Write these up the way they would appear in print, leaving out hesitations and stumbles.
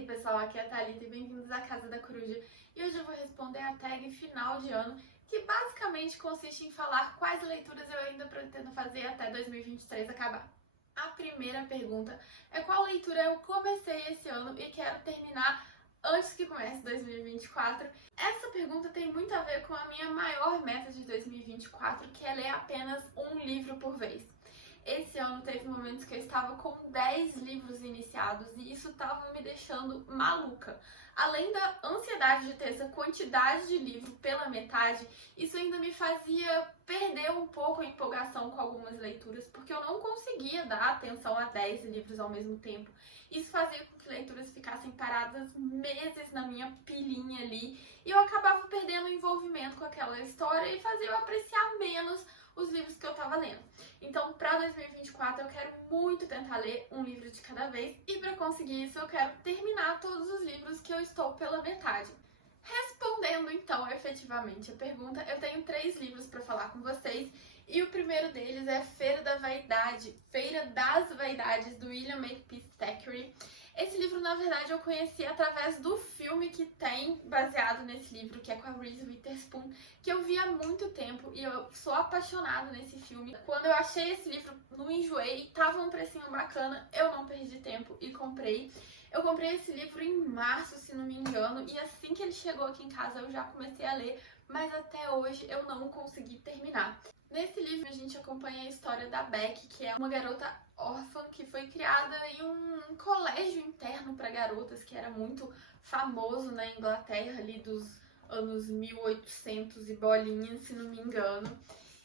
aí pessoal, aqui é a Thalita e bem-vindos à Casa da Coruja. E hoje eu vou responder a tag final de ano, que basicamente consiste em falar quais leituras eu ainda pretendo fazer até 2023 acabar. A primeira pergunta é qual leitura eu comecei esse ano e quero terminar antes que comece 2024. Essa pergunta tem muito a ver com a minha maior meta de 2024, que é ler apenas um livro por vez. Esse ano teve momentos que eu estava com 10 livros iniciados e isso estava me deixando maluca. Além da ansiedade de ter essa quantidade de livro pela metade, isso ainda me fazia perder um pouco a empolgação com algumas leituras, porque eu não conseguia dar atenção a 10 livros ao mesmo tempo. Isso fazia com que leituras ficassem paradas meses na minha pilhinha ali e eu acabava perdendo o envolvimento com aquela história e fazia eu apreciar menos os livros que eu tava lendo. Então, para 2024, eu quero muito tentar ler um livro de cada vez e para conseguir isso, eu quero terminar todos os livros que eu estou pela metade. Respondendo então efetivamente a pergunta, eu tenho 3 livros para falar com vocês e o primeiro deles é Feira das Vaidades, do William Makepeace Thackeray. Esse livro, na verdade, eu conheci através do filme que tem baseado nesse livro, que é com a Reese Witherspoon, que eu vi há muito tempo e eu sou apaixonada nesse filme. Quando eu achei esse livro no Enjoei, tava um precinho bacana, eu não perdi tempo e comprei. Eu comprei esse livro em março, se não me engano, e assim que ele chegou aqui em casa eu já comecei a ler, mas até hoje eu não consegui terminar. Nesse livro a gente acompanha a história da Beck, que é uma garota órfã que foi criada em um colégio interno para garotas que era muito famoso na Inglaterra ali dos anos 1800 e bolinhas, se não me engano.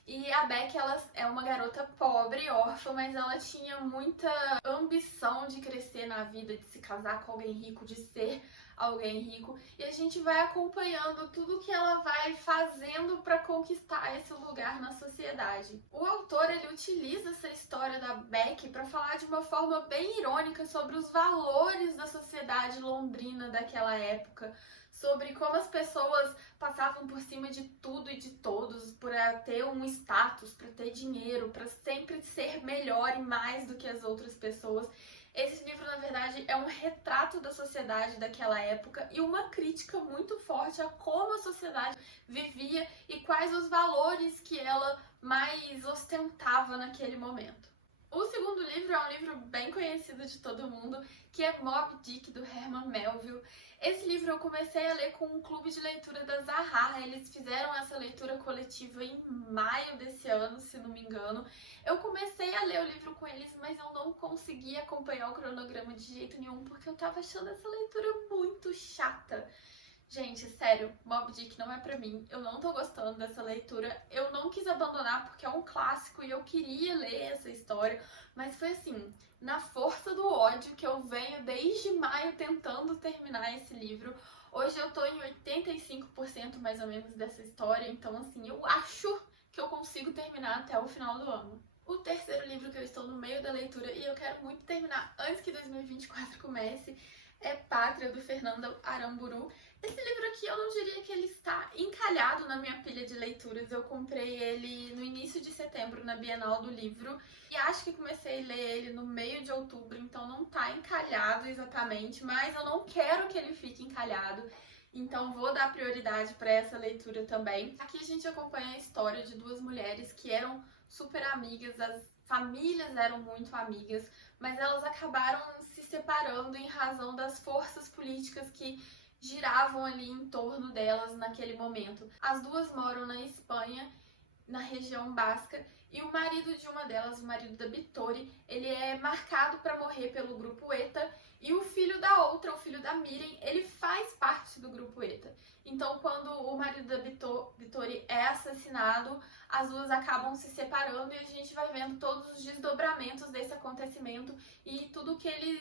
E a Beck, ela é uma garota pobre, órfã, mas ela tinha muita ambição de crescer na vida, de se casar com alguém rico, de ser alguém rico. E a gente vai acompanhando tudo que ela vai fazendo para conquistar esse lugar na sociedade. O autor, ele utiliza essa história da Beck para falar de uma forma bem irônica sobre os valores da sociedade londrina daquela época, sobre como as pessoas passavam por cima de tudo e de todos para ter um status, para ter dinheiro, para sempre ser melhor e mais do que as outras pessoas. Esse livro, na verdade, é um retrato da sociedade daquela época e uma crítica muito forte a como a sociedade vivia e quais os valores que ela mais ostentava naquele momento. O segundo livro é um livro bem conhecido de todo mundo, que é Moby Dick, do Herman Melville. Esse livro eu comecei a ler com um clube de leitura da Zahar. Eles fizeram essa leitura coletiva em maio desse ano, se não me engano. Eu comecei a ler o livro com eles, mas eu não consegui acompanhar o cronograma de jeito nenhum, porque eu tava achando essa leitura muito chata. Gente, sério, Moby Dick não é pra mim, eu não tô gostando dessa leitura, eu não quis abandonar porque é um clássico e eu queria ler essa história, mas foi assim, na força do ódio que eu venho desde maio tentando terminar esse livro. Hoje eu tô em 85% mais ou menos dessa história, então assim, eu acho que eu consigo terminar até o final do ano. O terceiro livro que eu estou no meio da leitura e eu quero muito terminar antes que 2024 comece é Pátria, do Fernando Aramburu. Esse livro aqui eu não diria que ele está encalhado na minha pilha de leituras. Eu comprei ele no início de setembro na Bienal do Livro e acho que comecei a ler ele no meio de outubro, então não está encalhado exatamente, mas eu não quero que ele fique encalhado. Então vou dar prioridade para essa leitura também. Aqui a gente acompanha a história de duas mulheres que eram super amigas, as famílias eram muito amigas, mas elas acabaram se separando em razão das forças políticas que giravam ali em torno delas naquele momento. As duas moram na Espanha, na região basca, e o marido de uma delas, o marido da Bittori, ele é marcado para morrer pelo grupo ETA, e o filho da outra, o filho da Miriam, ele faz parte do grupo ETA. Então, quando o marido da Bittori é assassinado, as duas acabam se separando e a gente vai vendo todos os desdobramentos desse acontecimento e tudo que ele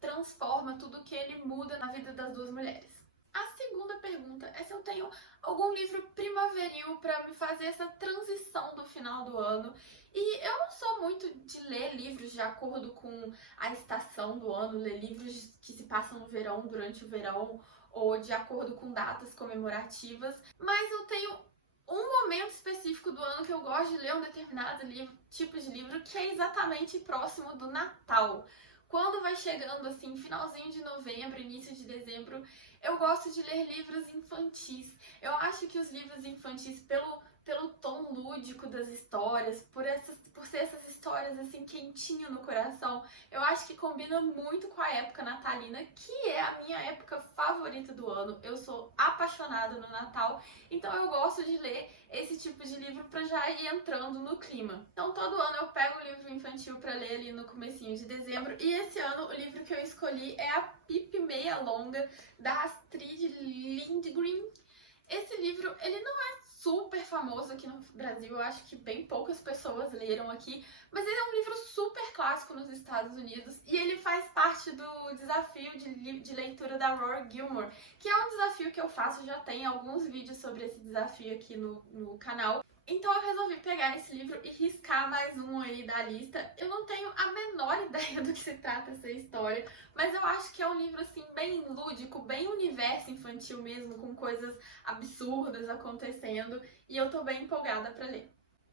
transforma, tudo que ele muda na vida das duas mulheres. A segunda pergunta é se eu tenho algum livro primaveril para me fazer essa transição do final do ano. E eu não sou muito de ler livros de acordo com a estação do ano, ler livros que se passam no verão, durante o verão, ou de acordo com datas comemorativas, mas eu tenho um momento específico do ano que eu gosto de ler um determinado tipo de livro, que é exatamente próximo do Natal. quando vai chegando assim, finalzinho de novembro, início de dezembro, eu gosto de ler livros infantis. Eu acho que os livros infantis, pelo tom lúdico das histórias, por ser essas histórias assim quentinho no coração, eu acho que combina muito com a época natalina, que é a minha época favorita do ano. Eu sou apaixonada no Natal, então eu gosto de ler esse tipo de livro para já ir entrando no clima. Então todo ano eu pego um livro infantil para ler ali no comecinho de dezembro, e esse ano o livro que eu escolhi é A Pipe Meia Longa, da Astrid Lindgren. Esse livro, ele não é super famoso aqui no Brasil, eu acho que bem poucas pessoas leram aqui, mas ele é um livro super clássico nos Estados Unidos e ele faz parte do desafio de leitura da Rory Gilmore, que é um desafio que eu faço, já tem alguns vídeos sobre esse desafio aqui no canal. Então eu resolvi pegar esse livro e riscar mais um aí da lista. Eu não tenho a menor ideia do que se trata essa história, mas eu acho que é um livro assim bem lúdico, bem universo infantil mesmo, com coisas absurdas acontecendo, e eu tô bem empolgada para ler.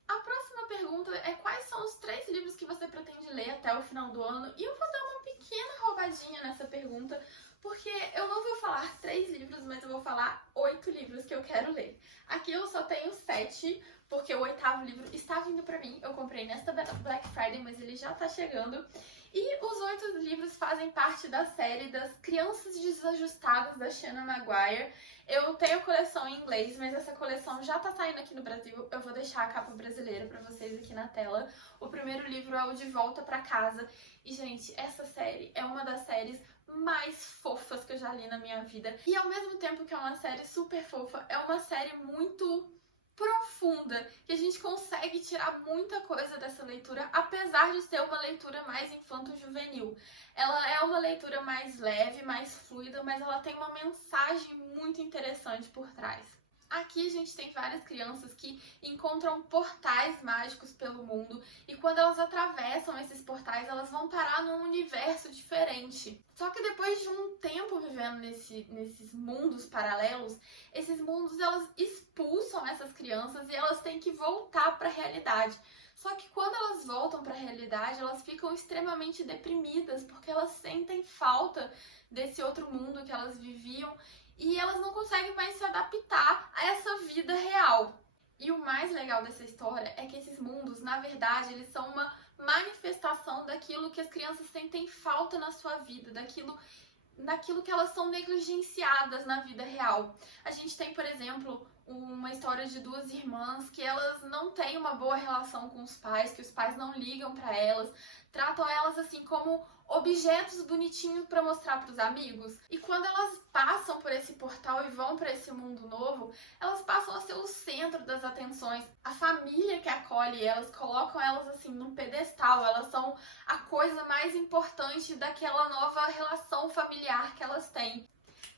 A próxima pergunta é quais são os 3 livros que você pretende ler até o final do ano? E eu vou dar uma pequena roubadinha nessa pergunta, porque eu não vou falar 3 livros, mas eu vou falar 8 livros que eu quero ler. Aqui eu só tenho 7, porque o 8º livro está vindo pra mim. Eu comprei nesta Black Friday, mas ele já tá chegando. E os 8 livros fazem parte da série das Crianças Desajustadas, da Shannon Maguire. Eu tenho a coleção em inglês, mas essa coleção já tá saindo aqui no Brasil. Eu vou deixar a capa brasileira pra vocês aqui na tela. O primeiro livro é o De Volta Pra Casa. E, gente, essa série é uma das séries mais fofas que eu já li na minha vida. E ao mesmo tempo que é uma série super fofa, é uma série muito profunda, que a gente consegue tirar muita coisa dessa leitura, apesar de ser uma leitura mais infanto-juvenil. Ela é uma leitura mais leve, mais fluida, mas ela tem uma mensagem muito interessante por trás. Aqui a gente tem várias crianças que encontram portais mágicos pelo mundo, e quando elas atravessam esses portais, elas vão parar num universo diferente. Só que depois de um tempo vivendo nesses mundos paralelos, esses mundos elas expulsam essas crianças e elas têm que voltar para a realidade. Só que quando elas voltam para a realidade, elas ficam extremamente deprimidas, porque elas sentem falta desse outro mundo que elas viviam, e elas não conseguem mais se adaptar a essa vida real. E o mais legal dessa história é que esses mundos, na verdade, eles são uma manifestação daquilo que as crianças sentem falta na sua vida, daquilo que elas são negligenciadas na vida real. A gente tem, por exemplo, uma história de 2 irmãs que elas não têm uma boa relação com os pais, que os pais não ligam pra elas, tratam elas assim como objetos bonitinhos para mostrar para os amigos. E quando elas passam por esse portal e vão para esse mundo novo, elas passam a ser o centro das atenções. A família que acolhe elas, colocam elas assim num pedestal, elas são a coisa mais importante daquela nova relação familiar que elas têm.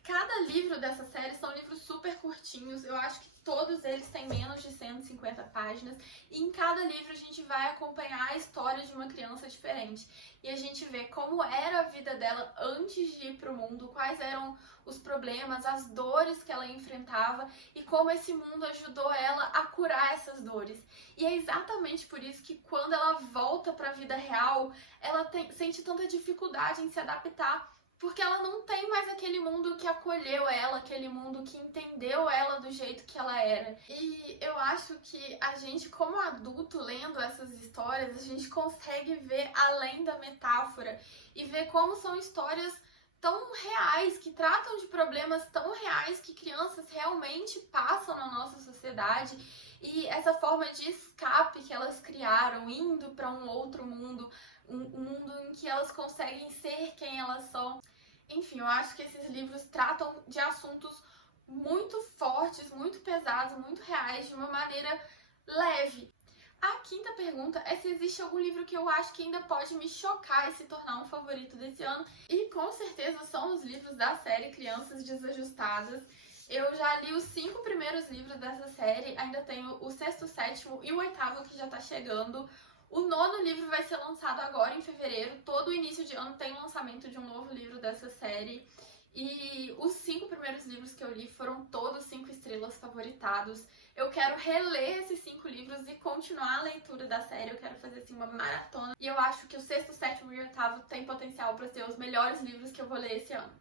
Cada livro dessa série são livros super curtinhos, eu acho que todos eles têm menos de 150 páginas, e em cada livro a gente vai acompanhar a história de uma criança diferente. E a gente vê como era a vida dela antes de ir pro mundo, quais eram os problemas, as dores que ela enfrentava e como esse mundo ajudou ela a curar essas dores. E é exatamente por isso que quando ela volta para a vida real, ela sente tanta dificuldade em se adaptar, porque ela não tem mais aquele mundo que acolheu ela, aquele mundo que entendeu ela do jeito que ela era. E eu acho que a gente, como adulto, lendo essas histórias, a gente consegue ver além da metáfora e ver como são histórias tão reais, que tratam de problemas tão reais que crianças realmente passam na nossa sociedade. E essa forma de escape que elas criaram, indo para um outro mundo, um mundo em que elas conseguem ser quem elas são. Enfim, eu acho que esses livros tratam de assuntos muito fortes, muito pesados, muito reais, de uma maneira leve. A 5ª pergunta é se existe algum livro que eu acho que ainda pode me chocar e se tornar um favorito desse ano. E com certeza são os livros da série Crianças Desajustadas. Eu já li os 5 primeiros livros dessa série, ainda tenho o 6º, 7º e o 8º que já tá chegando. O 9º livro vai ser lançado agora em fevereiro. Todo início de ano tem o lançamento de um novo livro dessa série. E os 5 primeiros livros que eu li foram todos 5 estrelas favoritados. Eu quero reler esses 5 livros e continuar a leitura da série. Eu quero fazer assim uma maratona. E eu acho que o 6º, 7º e 8º tem potencial para ser os melhores livros que eu vou ler esse ano.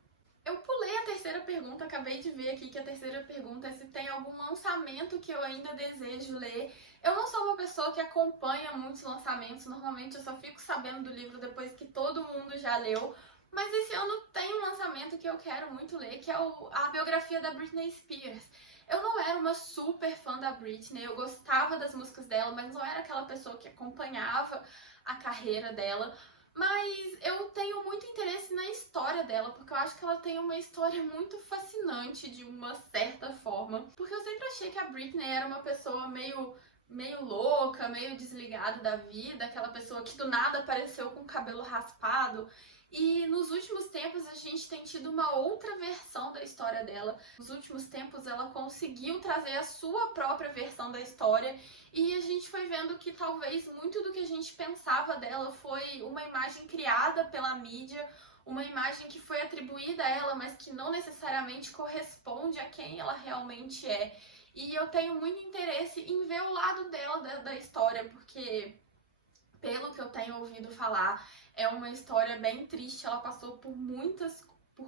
Eu pulei a terceira pergunta, acabei de ver aqui que a terceira pergunta é se tem algum lançamento que eu ainda desejo ler. Eu não sou uma pessoa que acompanha muitos lançamentos, normalmente eu só fico sabendo do livro depois que todo mundo já leu. Mas esse ano tem um lançamento que eu quero muito ler, que é a biografia da Britney Spears. Eu não era uma super fã da Britney, eu gostava das músicas dela, mas não era aquela pessoa que acompanhava a carreira dela. Mas eu tenho muito interesse na história dela, porque eu acho que ela tem uma história muito fascinante de uma certa forma. Porque eu sempre achei que a Britney era uma pessoa meio louca, meio desligada da vida, aquela pessoa que do nada apareceu com o cabelo raspado. E nos últimos tempos a gente tem tido uma outra versão da história dela. Nos últimos tempos ela conseguiu trazer a sua própria versão da história e a gente foi vendo que talvez muito do que a gente pensava dela foi uma imagem criada pela mídia, uma imagem que foi atribuída a ela, mas que não necessariamente corresponde a quem ela realmente é. E eu tenho muito interesse em ver o lado dela da história, porque pelo que eu tenho ouvido falar, é uma história bem triste. Ela passou por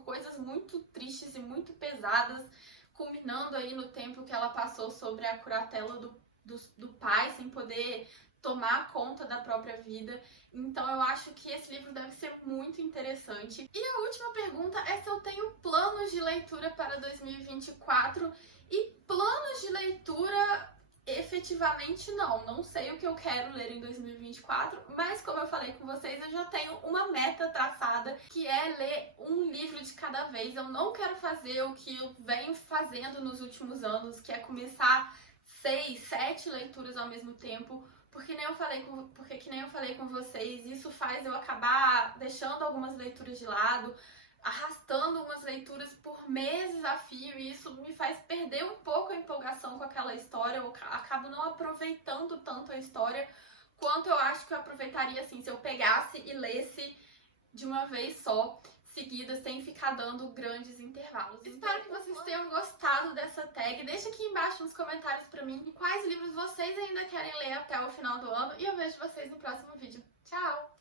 coisas muito tristes e muito pesadas, culminando aí no tempo que ela passou sobre a curatela do pai, sem poder tomar conta da própria vida. Então eu acho que esse livro deve ser muito interessante. E a última pergunta é se eu tenho planos de leitura para 2024. E planos de leitura efetivamente não sei o que eu quero ler em 2024, mas como eu falei com vocês, eu já tenho uma meta traçada, que é ler um livro de cada vez. Eu não quero fazer o que eu venho fazendo nos últimos anos, que é começar 6, 7 leituras ao mesmo tempo, porque que nem eu falei com vocês, isso faz eu acabar deixando algumas leituras de lado, arrastando umas leituras por meses a fio, e isso me faz perder um pouco a empolgação com aquela história. Eu acabo não aproveitando tanto a história quanto eu acho que eu aproveitaria assim se eu pegasse e lesse de uma vez só, seguida, sem ficar dando grandes intervalos. Espero que vocês tenham gostado dessa tag. Deixa aqui embaixo nos comentários pra mim quais livros vocês ainda querem ler até o final do ano, e eu vejo vocês no próximo vídeo. Tchau!